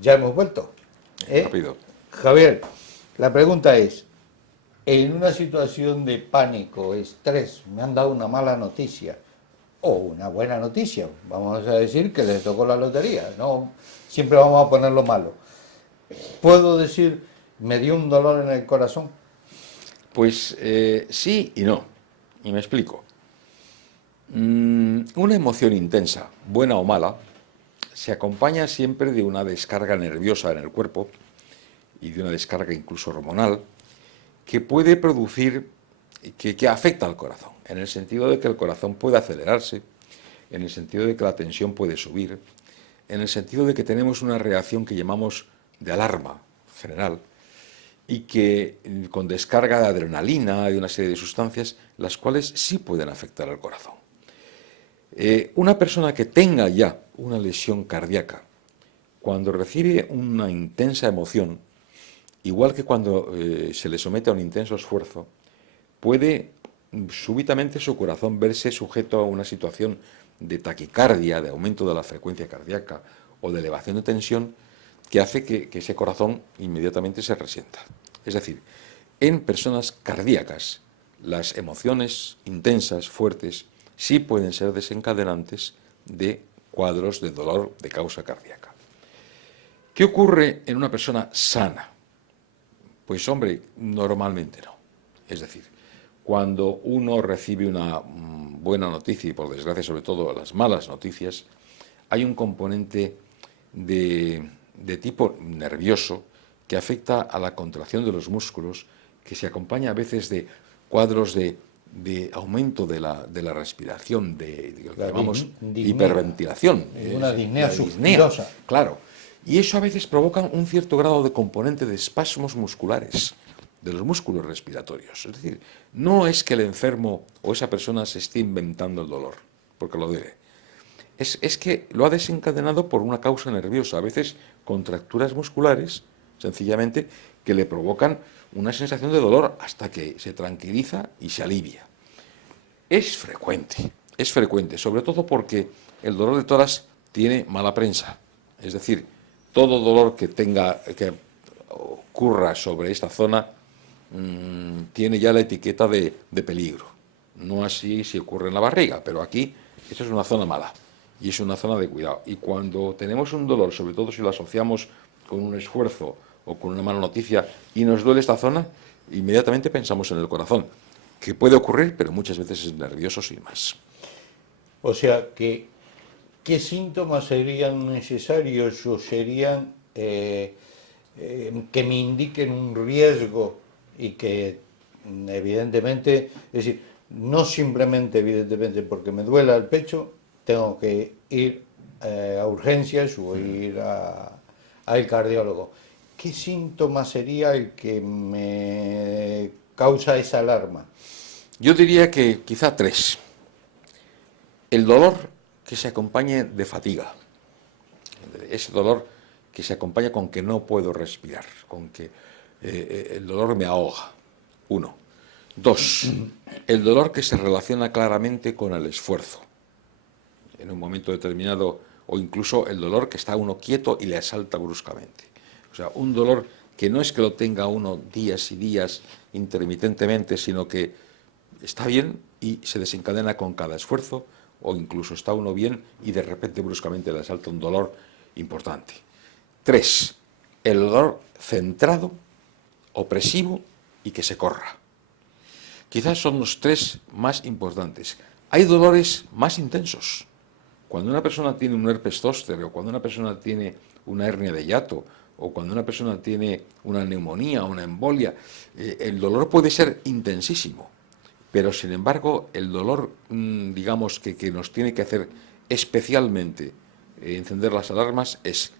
Ya hemos vuelto. Rápido. Javier, la pregunta es, en una situación de pánico, estrés, me han dado una mala noticia o una buena noticia, vamos a decir que les tocó la lotería, no siempre vamos a poner lo malo. ¿Puedo decir, me dio un dolor en el corazón? Pues sí y no. Y me explico. Una emoción intensa, buena o mala, se acompaña siempre de una descarga nerviosa en el cuerpo y de una descarga incluso hormonal que puede producir, que afecta al corazón, en el sentido de que el corazón puede acelerarse, en el sentido de que la tensión puede subir, en el sentido de que tenemos una reacción que llamamos de alarma general y que con descarga de adrenalina y de una serie de sustancias, las cuales sí pueden afectar al corazón. Una persona que tenga ya una lesión cardíaca, cuando recibe una intensa emoción, igual que cuando se le somete a un intenso esfuerzo, puede súbitamente su corazón verse sujeto a una situación de taquicardia, de aumento de la frecuencia cardíaca o de elevación de tensión, que hace que ese corazón inmediatamente se resienta. Es decir, en personas cardíacas, las emociones intensas, fuertes, sí pueden ser desencadenantes de cuadros de dolor de causa cardíaca. ¿Qué ocurre en una persona sana? Pues hombre, normalmente no. Es decir, cuando uno recibe una buena noticia, y por desgracia sobre todo las malas noticias, hay un componente de tipo nervioso que afecta a la contracción de los músculos, que se acompaña a veces de cuadros de aumento de la respiración, de lo que llamamos hiperventilación, una disnea la disnea, suspirosa. claro. Y eso a veces provoca un cierto grado de componente de espasmos musculares, de los músculos respiratorios. Es decir, no es que el enfermo o esa persona se esté inventando el dolor, porque lo debe. Es que lo ha desencadenado por una causa nerviosa, a veces contracturas musculares, sencillamente, que le provocan una sensación de dolor hasta que se tranquiliza y se alivia. Es frecuente, sobre todo porque el dolor de tórax tiene mala prensa. Es decir, todo dolor que ocurra sobre esta zona tiene ya la etiqueta de peligro. No así si ocurre en la barriga, pero aquí esto es una zona mala y es una zona de cuidado. Y cuando tenemos un dolor, sobre todo si lo asociamos con un esfuerzo o con una mala noticia y nos duele esta zona, inmediatamente pensamos en el corazón, que puede ocurrir, pero muchas veces es nervioso sin más. O sea, que, ¿qué síntomas serían necesarios o serían que me indiquen un riesgo y que evidentemente, es decir, no simplemente evidentemente porque me duela el pecho, tengo que ir a urgencias o ir al cardiólogo? ¿Qué síntoma sería el que me causa esa alarma? Yo diría que quizá tres. El dolor que se acompañe de fatiga, ese dolor que se acompaña con que no puedo respirar, con que el dolor me ahoga. Uno. Dos, el dolor que se relaciona claramente con el esfuerzo, en un momento determinado, o incluso el dolor que está uno quieto y le asalta bruscamente. O sea, un dolor que no es que lo tenga uno días y días intermitentemente, sino que está bien y se desencadena con cada esfuerzo, o incluso está uno bien y de repente bruscamente le asalta un dolor importante. Tres, el dolor centrado, opresivo y que se corra. Quizás son los tres más importantes. Hay dolores más intensos. Cuando una persona tiene un herpes zóster, o cuando una persona tiene una hernia de hiato, o cuando una persona tiene una neumonía, una embolia, el dolor puede ser intensísimo. Pero, sin embargo, el dolor, digamos, que nos tiene que hacer especialmente encender las alarmas es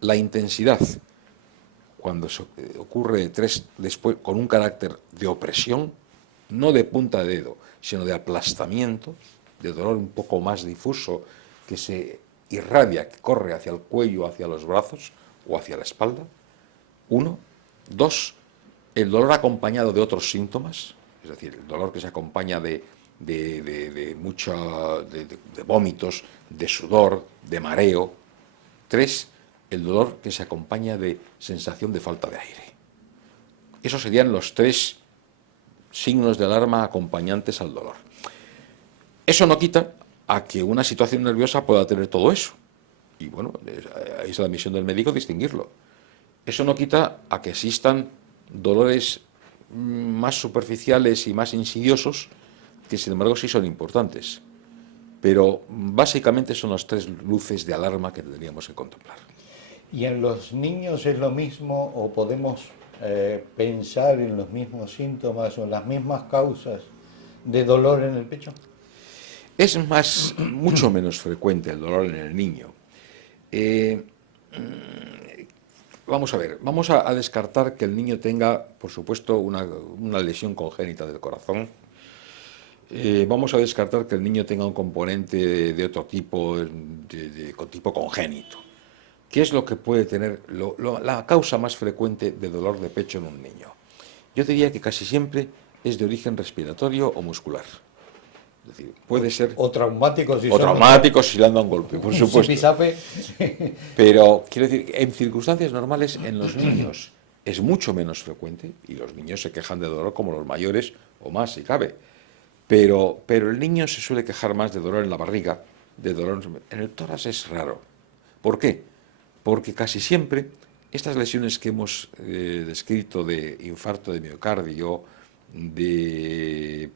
la intensidad, cuando ocurre después con un carácter de opresión, no de punta de dedo, sino de aplastamiento, de dolor un poco más difuso, que se irradia, que corre hacia el cuello, hacia los brazos o hacia la espalda. Uno. Dos, el dolor acompañado de otros síntomas, es decir, el dolor que se acompaña de vómitos, de sudor, de mareo. Tres, el dolor que se acompaña de sensación de falta de aire. Esos serían los 3 signos de alarma acompañantes al dolor. Eso no quita a que una situación nerviosa pueda tener todo eso. Y bueno, es la misión del médico distinguirlo. Eso no quita a que existan dolores más superficiales y más insidiosos, que sin embargo sí son importantes. Pero básicamente son las 3 luces de alarma que tendríamos que contemplar. ¿Y en los niños es lo mismo o podemos pensar en los mismos síntomas o en las mismas causas de dolor en el pecho? Es mucho menos frecuente el dolor en el niño. Vamos a ver, vamos a descartar que el niño tenga, por supuesto, una lesión congénita del corazón. Vamos a descartar que el niño tenga un componente de otro tipo, de tipo congénito. ¿Qué es lo que puede tener la causa más frecuente de dolor de pecho en un niño? Yo diría que casi siempre es de origen respiratorio o muscular. Es decir, puede ser... O traumático si o traumático si le han dado un golpe, por supuesto. Pero, quiero decir, en circunstancias normales, en los niños es mucho menos frecuente, y los niños se quejan de dolor como los mayores, o más si cabe. Pero el niño se suele quejar más de dolor en la barriga, de dolor en el tórax es raro. ¿Por qué? Porque casi siempre estas lesiones que hemos descrito de infarto de miocardio, de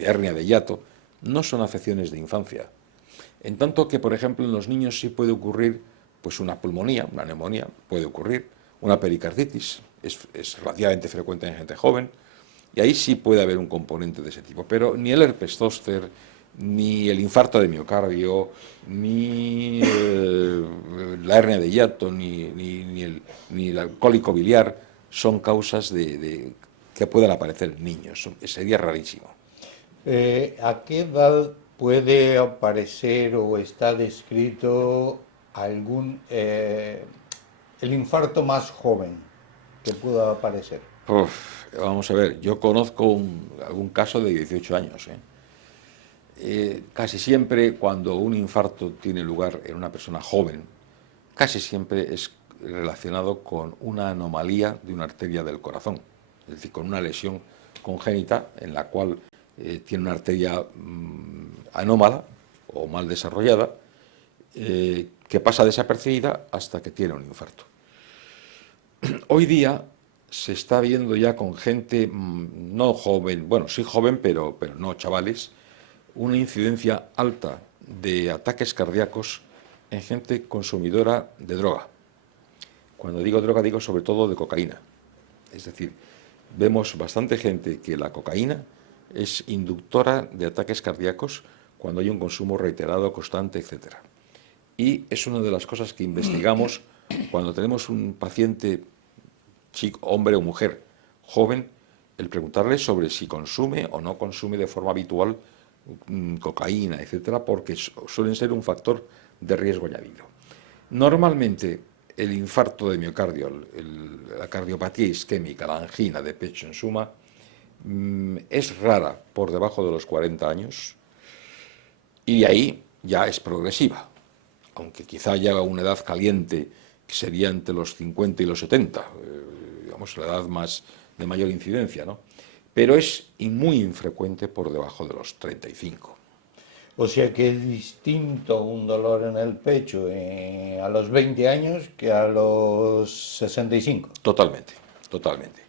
hernia de hiato, no son afecciones de infancia. En tanto que, por ejemplo, en los niños sí puede ocurrir pues una pulmonía, una neumonía, puede ocurrir, una pericarditis, es relativamente frecuente en gente joven, y ahí sí puede haber un componente de ese tipo. Pero ni el herpes zóster, ni el infarto de miocardio, ni la hernia de hiato, ni el cólico biliar son causas que puedan aparecer en niños. Sería rarísimo. ¿A qué edad puede aparecer o está descrito el infarto más joven que pueda aparecer? Vamos a ver, yo conozco algún caso de 18 años. Casi siempre cuando un infarto tiene lugar en una persona joven, casi siempre es relacionado con una anomalía de una arteria del corazón, es decir, con una lesión congénita en la cual tiene una arteria anómala o mal desarrollada, que pasa desapercibida hasta que tiene un infarto. Hoy día se está viendo ya con gente no joven, bueno, sí joven, pero no chavales, una incidencia alta de ataques cardíacos en gente consumidora de droga. Cuando digo droga, digo sobre todo de cocaína. Es decir, vemos bastante gente que la cocaína es inductora de ataques cardíacos cuando hay un consumo reiterado, constante, etc. Y es una de las cosas que investigamos cuando tenemos un paciente, chico, hombre o mujer, joven, el preguntarle sobre si consume o no consume de forma habitual cocaína, etcétera, porque suelen ser un factor de riesgo añadido. Normalmente, el infarto de miocardio, la cardiopatía isquémica, la angina de pecho en suma, es rara por debajo de los 40 años y ahí ya es progresiva, aunque quizá haya una edad caliente que sería entre los 50 y los 70, digamos la edad de mayor incidencia, ¿no? Pero es muy infrecuente por debajo de los 35. O sea que es distinto un dolor en el pecho a los 20 años que a los 65. Totalmente, totalmente.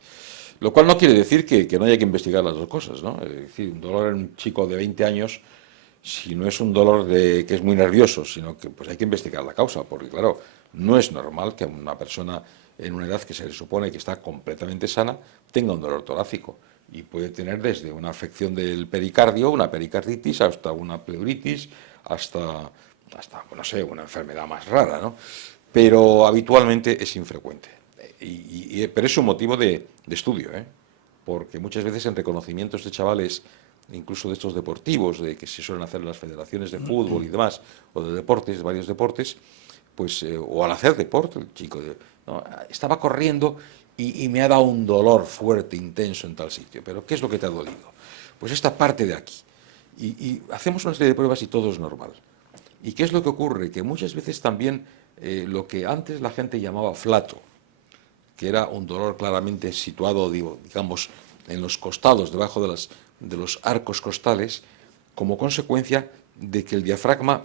Lo cual no quiere decir que no haya que investigar las dos cosas, ¿no? Es decir, un dolor en un chico de 20 años, si no es un dolor que es muy nervioso, sino que pues hay que investigar la causa, porque claro, no es normal que una persona en una edad que se le supone que está completamente sana tenga un dolor torácico. Y puede tener desde una afección del pericardio, una pericarditis, hasta una pleuritis, hasta no sé, una enfermedad más rara, ¿no? Pero habitualmente es infrecuente. Pero es un motivo de estudio, porque muchas veces en reconocimientos de chavales, incluso de estos deportivos, de que se suelen hacer en las federaciones de fútbol y demás, o de deportes, de varios deportes, pues, o al hacer deporte, el chico no, estaba corriendo y me ha dado un dolor fuerte, intenso en tal sitio. ¿Pero qué es lo que te ha dolido? Pues esta parte de aquí. Y hacemos una serie de pruebas y todo es normal. ¿Y qué es lo que ocurre? Que muchas veces también lo que antes la gente llamaba flato, que era un dolor claramente situado, digamos, en los costados, debajo de los arcos costales, como consecuencia de que el diafragma,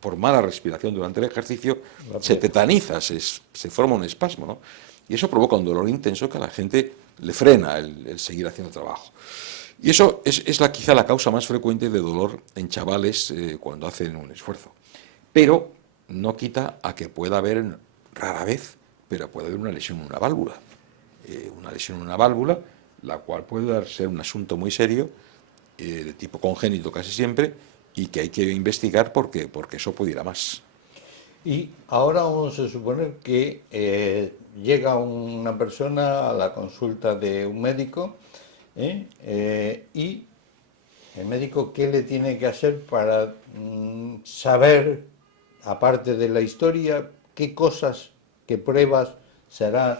por mala respiración durante el ejercicio, se tetaniza, se forma un espasmo, ¿no? Y eso provoca un dolor intenso que a la gente le frena el seguir haciendo trabajo. Y eso es quizá la causa más frecuente de dolor en chavales cuando hacen un esfuerzo. Pero no quita a que pueda haber, rara vez, pero puede haber una lesión en una válvula. Una lesión en una válvula, la cual puede ser un asunto muy serio, de tipo congénito casi siempre, y que hay que investigar porque eso puede ir a más. Y ahora vamos a suponer que llega una persona a la consulta de un médico, y el médico, ¿qué le tiene que hacer para saber, aparte de la historia, qué cosas, qué pruebas serán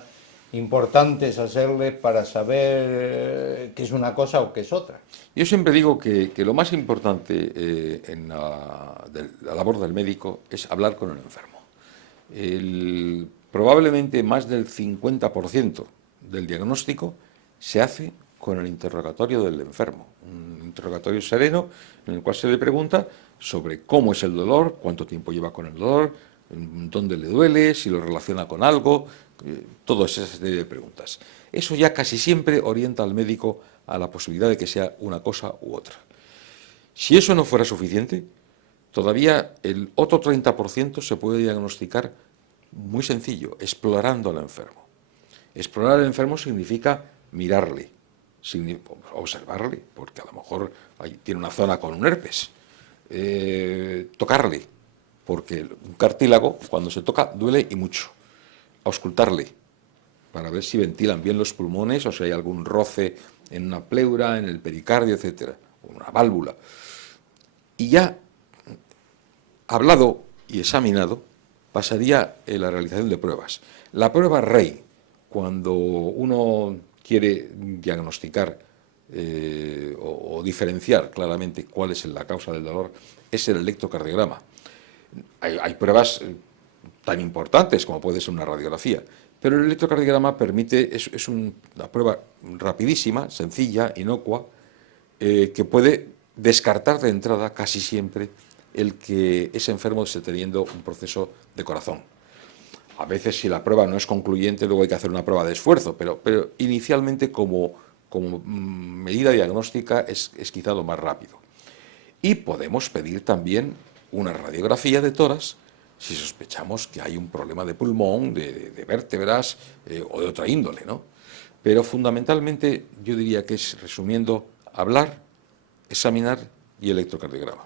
importantes hacerle para saber qué es una cosa o qué es otra? Yo siempre digo que lo más importante en la labor del médico es hablar con el enfermo. Probablemente más del 50% del diagnóstico se hace con el interrogatorio del enfermo. Un interrogatorio sereno en el cual se le pregunta sobre cómo es el dolor, cuánto tiempo lleva con el dolor, dónde le duele, si lo relaciona con algo, todas esas serie de preguntas. Eso ya casi siempre orienta al médico a la posibilidad de que sea una cosa u otra. Si eso no fuera suficiente, todavía el otro 30% se puede diagnosticar muy sencillo, explorando al enfermo. Explorar al enfermo significa mirarle, observarle, porque a lo mejor tiene una zona con un herpes, tocarle, porque un cartílago cuando se toca duele y mucho, auscultarle, para ver si ventilan bien los pulmones o si hay algún roce en una pleura, en el pericardio, etcétera, o una válvula. Y ya hablado y examinado, pasaría en la realización de pruebas. La prueba rey, cuando uno quiere diagnosticar o diferenciar claramente cuál es la causa del dolor, es el electrocardiograma. Hay pruebas tan importantes como puede ser una radiografía, pero el electrocardiograma es una prueba rapidísima, sencilla, inocua, que puede descartar de entrada casi siempre el que ese enfermo esté teniendo un proceso de corazón. A veces, si la prueba no es concluyente, luego hay que hacer una prueba de esfuerzo, pero inicialmente como medida diagnóstica es quizá lo más rápido. Y podemos pedir también una radiografía de tórax si sospechamos que hay un problema de pulmón, de vértebras o de otra índole, ¿no? Pero fundamentalmente yo diría que es, resumiendo, hablar, examinar y electrocardiograma.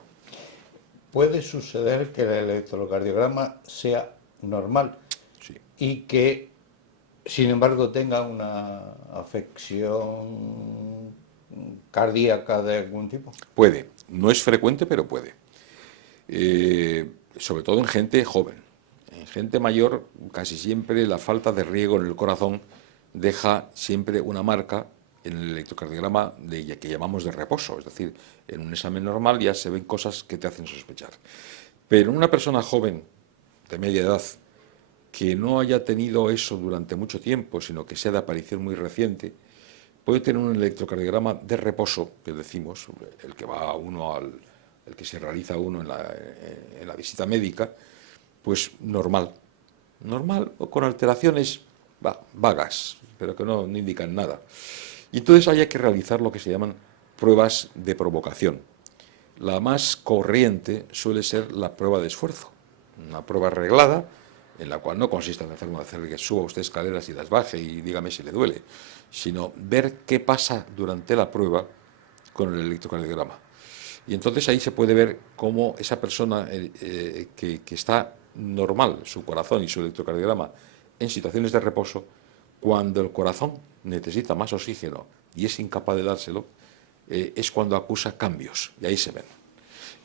Puede suceder que el electrocardiograma sea normal, Sí. y que, sin embargo, tenga una afección cardíaca de algún tipo. Puede, no es frecuente, pero puede. Sobre todo en gente joven. En gente mayor, casi siempre la falta de riego en el corazón deja siempre una marca en el electrocardiograma que llamamos de reposo, es decir, en un examen normal ya se ven cosas que te hacen sospechar. Pero en una persona joven, de media edad, que no haya tenido eso durante mucho tiempo, sino que sea de aparición muy reciente, puede tener un electrocardiograma de reposo, que decimos, el que va uno el que se realiza uno en la visita médica, pues normal, o con alteraciones vagas, pero que no indican nada. Y entonces hay que realizar lo que se llaman pruebas de provocación. La más corriente suele ser la prueba de esfuerzo, una prueba arreglada, en la cual no consiste en el enfermo de hacer que suba usted escaleras y las baje y dígame si le duele, sino ver qué pasa durante la prueba con el electrocardiograma. Y entonces ahí se puede ver cómo esa persona que está normal, su corazón y su electrocardiograma, en situaciones de reposo, cuando el corazón necesita más oxígeno y es incapaz de dárselo, es cuando acusa cambios, y ahí se ven.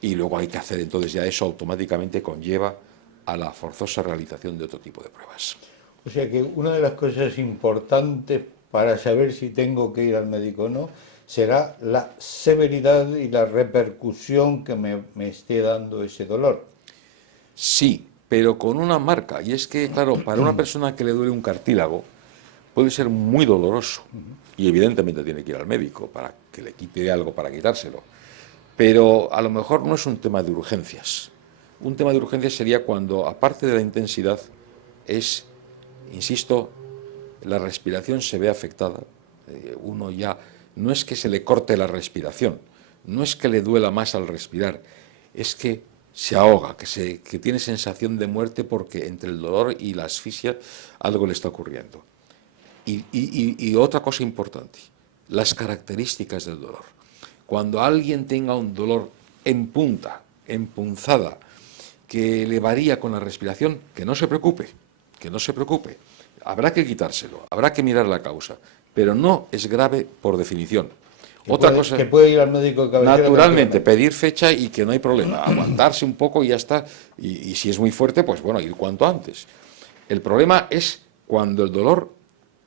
Y luego hay que hacer, entonces ya eso automáticamente conlleva a la forzosa realización de otro tipo de pruebas. O sea que una de las cosas importantes para saber si tengo que ir al médico o no será la severidad y la repercusión que me esté dando ese dolor. Sí, pero con una marca. Y es que, claro, para una persona que le duele un cartílago, puede ser muy doloroso. Y evidentemente tiene que ir al médico para que le quite algo para quitárselo. Pero a lo mejor no es un tema de urgencias. Un tema de urgencias sería cuando, aparte de la intensidad, es, insisto, la respiración se ve afectada. Uno ya, no es que se le corte la respiración, no es que le duela más al respirar, es que se ahoga, que tiene sensación de muerte porque entre el dolor y la asfixia algo le está ocurriendo. Y otra cosa importante, las características del dolor. Cuando alguien tenga un dolor en punta, en punzada, que le varía con la respiración, que no se preocupe, que no se preocupe. Habrá que quitárselo, habrá que mirar la causa, pero no es grave por definición. Otra cosa, que puede ir al médico de cabecera. naturalmente, pedir fecha y que no hay problema, aguantarse un poco y ya está. Y si es muy fuerte, pues bueno, ir cuanto antes. El problema es cuando el dolor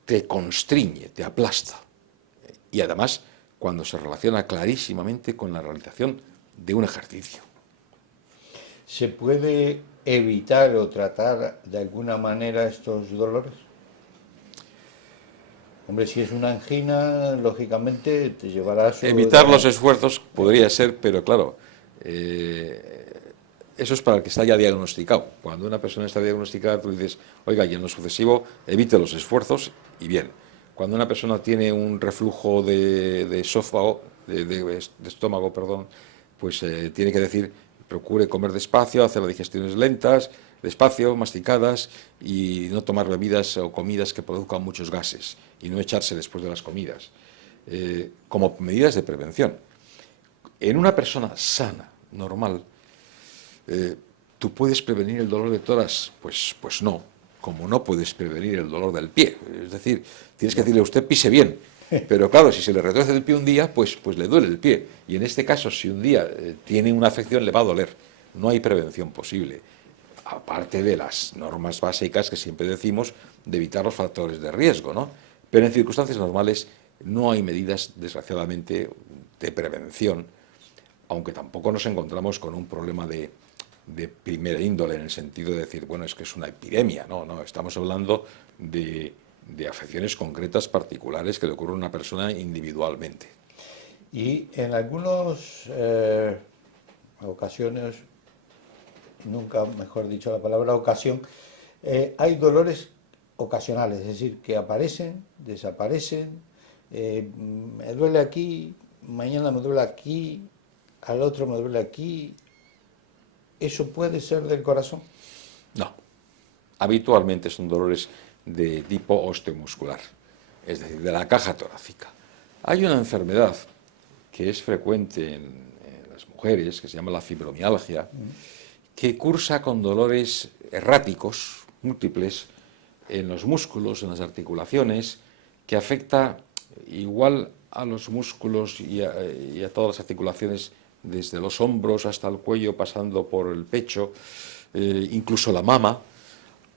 te constriñe, te aplasta. Y además, cuando se relaciona clarísimamente con la realización de un ejercicio. ¿Se puede evitar o tratar de alguna manera estos dolores? Hombre, si es una angina, lógicamente te llevará a su... Evitar los esfuerzos podría ser, pero claro, eso es para el que está ya diagnosticado. Cuando una persona está diagnosticada, tú dices, oiga, y en lo sucesivo, evite los esfuerzos y bien. Cuando una persona tiene un reflujo de esófago, de estómago, perdón, pues tiene que decir, procure comer despacio, hacer las digestiones lentas, despacio, masticadas, y no tomar bebidas o comidas que produzcan muchos gases, y no echarse después de las comidas, como medidas de prevención. En una persona sana, normal, ¿tú puedes prevenir el dolor de tórax? Pues no, como no puedes prevenir el dolor del pie. Es decir, tienes que decirle a usted pise bien, pero claro, si se le retuerce el pie un día, pues le duele el pie. Y en este caso, si un día tiene una afección, le va a doler. No hay prevención posible. Aparte de las normas básicas que siempre decimos de evitar los factores de riesgo, ¿no? Pero en circunstancias normales no hay medidas, desgraciadamente, de prevención, aunque tampoco nos encontramos con un problema de primera índole, en el sentido de decir, bueno, es que es una epidemia, no, estamos hablando de afecciones concretas, particulares, que le ocurren a una persona individualmente. Y en algunas ocasiones, nunca mejor dicho la palabra ocasión, hay dolores ocasionales, es decir, que aparecen, desaparecen, me duele aquí, mañana me duele aquí, al otro me duele aquí. ¿Eso puede ser del corazón? No, habitualmente son dolores de tipo osteomuscular, es decir, de la caja torácica. Hay una enfermedad que es frecuente en las mujeres, que se llama la fibromialgia, que cursa con dolores erráticos, múltiples, en los músculos, en las articulaciones, que afecta igual a los músculos y a todas las articulaciones, desde los hombros hasta el cuello, pasando por el pecho, incluso la mama,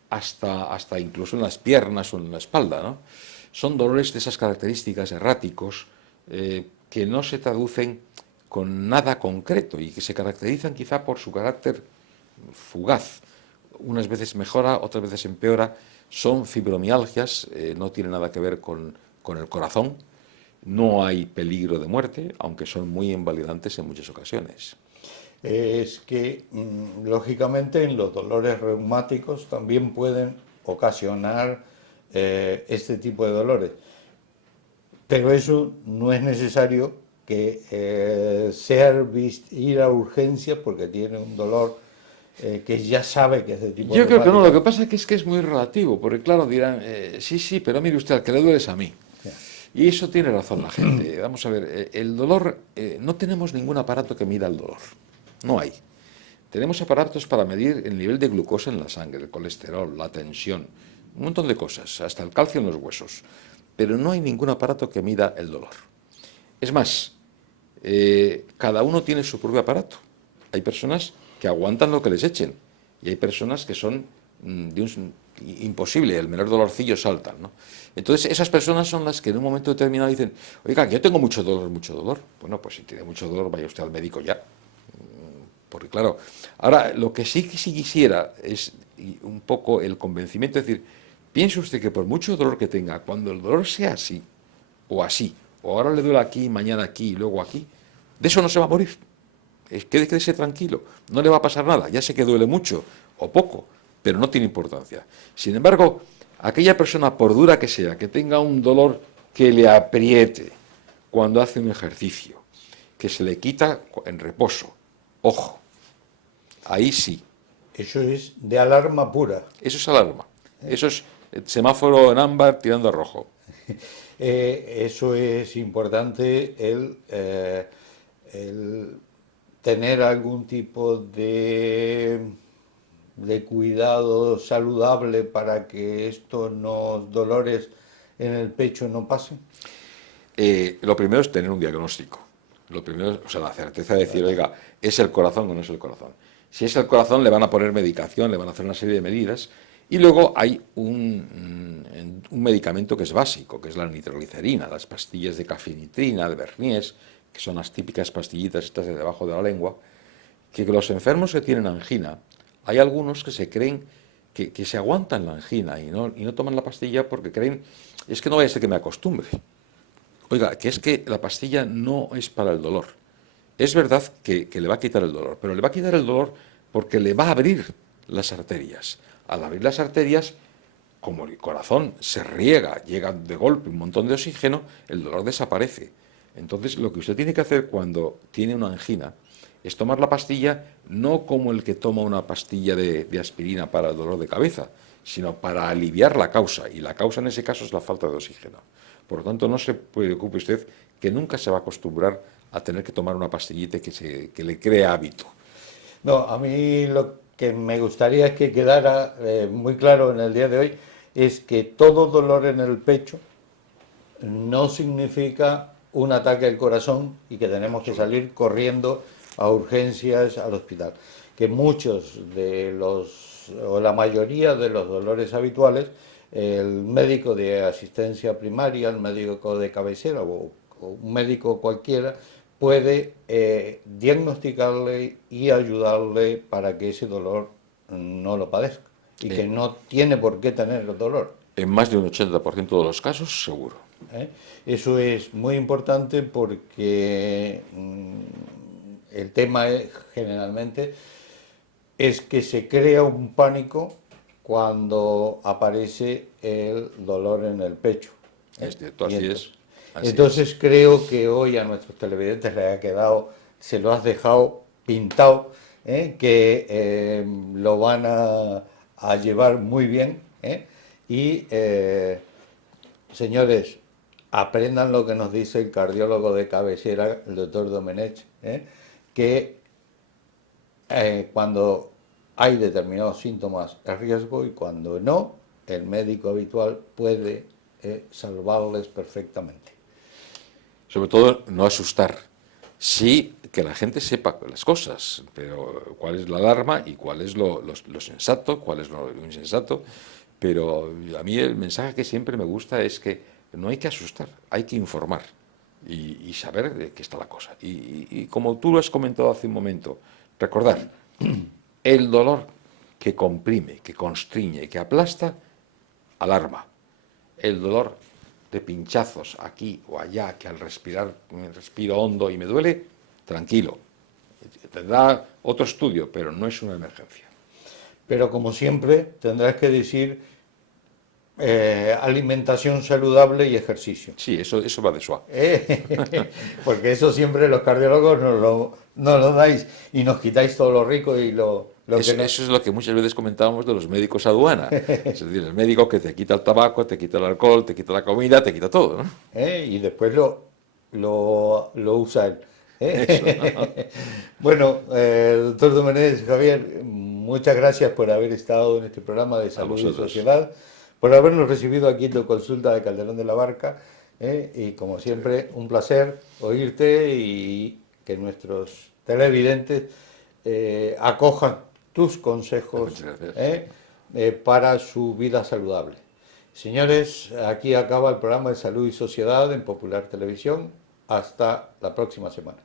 hasta incluso en las piernas o en la espalda, ¿no? Son dolores de esas características, erráticos, que no se traducen con nada concreto y que se caracterizan quizá por su carácter fugaz. Unas veces mejora, otras veces empeora. Son fibromialgias, no tiene nada que ver con el corazón. No hay peligro de muerte, aunque son muy invalidantes en muchas ocasiones. Es que, lógicamente, en los dolores reumáticos también pueden ocasionar este tipo de dolores. Pero eso no es necesario que sea ir a urgencias porque tiene un dolor que ya sabe que es de tipo Yo creo que no, reumático. lo que pasa es que es muy relativo, porque claro, dirán, sí, pero mire usted, al que le duele es a mí. Y eso tiene razón la gente. Vamos a ver, el dolor, no tenemos ningún aparato que mida el dolor. No hay. Tenemos aparatos para medir el nivel de glucosa en la sangre, el colesterol, la tensión, un montón de cosas, hasta el calcio en los huesos. Pero no hay ningún aparato que mida el dolor. Es más, cada uno tiene su propio aparato. Hay personas que aguantan lo que les echen y hay personas que son imposible, el menor dolorcillo saltan, ¿no? Entonces, esas personas son las que en un momento determinado dicen, oiga, yo tengo mucho dolor, mucho dolor. Bueno, pues si tiene mucho dolor, vaya usted al médico ya. Porque claro, ahora lo que sí quisiera es un poco el convencimiento, es decir, piense usted que por mucho dolor que tenga, cuando el dolor sea así, o ahora le duele aquí, mañana aquí y luego aquí, de eso no se va a morir. Quédese tranquilo, no le va a pasar nada, ya sé que duele mucho o poco, pero no tiene importancia. Sin embargo, aquella persona, por dura que sea, que tenga un dolor que le apriete cuando hace un ejercicio, que se le quita en reposo, ojo, ahí sí. Eso es de alarma pura. Eso es alarma. Eso es semáforo en ámbar tirando a rojo. Eso es importante, el tener algún tipo de cuidado saludable para que estos dolores en el pecho no pasen. Lo primero es tener un diagnóstico. Lo primero es, o sea, la certeza de decir, oiga, ¿es el corazón o no es el corazón? Si es el corazón, le van a poner medicación, le van a hacer una serie de medidas. Y luego hay un medicamento que es básico, que es la nitroglicerina, las pastillas de cafenitrina, de Berniés, que son las típicas pastillitas estas de debajo de la lengua, que los enfermos que tienen angina, hay algunos que se creen que se aguantan la angina y no toman la pastilla porque creen, es que no vaya a ser que me acostumbre. Oiga, que es que la pastilla no es para el dolor. Es verdad que le va a quitar el dolor, pero le va a quitar el dolor porque le va a abrir las arterias. Al abrir las arterias, como el corazón se riega, llega de golpe un montón de oxígeno, el dolor desaparece. Entonces, lo que usted tiene que hacer cuando tiene una angina es tomar la pastilla no como el que toma una pastilla de aspirina para el dolor de cabeza, sino para aliviar la causa, y la causa en ese caso es la falta de oxígeno. Por lo tanto, no se preocupe usted que nunca se va a acostumbrar a tener que tomar una pastillita que le cree hábito. No, a mí lo que me gustaría es que quedara muy claro en el día de hoy es que todo dolor en el pecho no significa un ataque al corazón y que tenemos que salir corriendo a urgencias al hospital. Que muchos de o la mayoría de los dolores habituales, el médico de asistencia primaria, el médico de cabecera o un médico cualquiera puede diagnosticarle y ayudarle para que ese dolor no lo padezca y que no tiene por qué tener el dolor. En más de un 80% de los casos, seguro. Eso es muy importante porque el tema generalmente es que se crea un pánico cuando aparece el dolor en el pecho. Es cierto, así es. Entonces creo que hoy a nuestros televidentes les ha quedado, se lo has dejado pintado, que lo van a llevar muy bien. Y señores, aprendan lo que nos dice el cardiólogo de cabecera, el doctor Domenech, que cuando hay determinados síntomas es riesgo y cuando no, el médico habitual puede salvarles perfectamente. Sobre todo, no asustar. Sí, que la gente sepa las cosas, pero cuál es la alarma y cuál es lo sensato, cuál es lo insensato. Pero a mí el mensaje que siempre me gusta es que no hay que asustar, hay que informar y saber de qué está la cosa. Y como tú lo has comentado hace un momento, recordar, el dolor que comprime, que constriñe, que aplasta, alarma. El dolor de pinchazos aquí o allá, que al respirar me respiro hondo y me duele, tranquilo. Tendrá otro estudio, pero no es una emergencia. Pero como siempre, tendrás que decir alimentación saludable y ejercicio. Sí, eso va de suave. Porque eso siempre los cardiólogos nos lo dais y nos quitáis todo lo rico y eso es lo que muchas veces comentábamos de los médicos aduana. Es decir, el médico que te quita el tabaco, te quita el alcohol, te quita la comida, te quita todo, ¿no? Y después lo usa él. Eso. Bueno, doctor Domenech, Javier, muchas gracias por haber estado en este programa de Salud y Sociedad, por habernos recibido aquí en tu consulta de Calderón de la Barca, y como siempre, un placer oírte y que nuestros televidentes acojan tus consejos para su vida saludable. Señores, aquí acaba el programa de Salud y Sociedad en Popular Televisión. Hasta la próxima semana.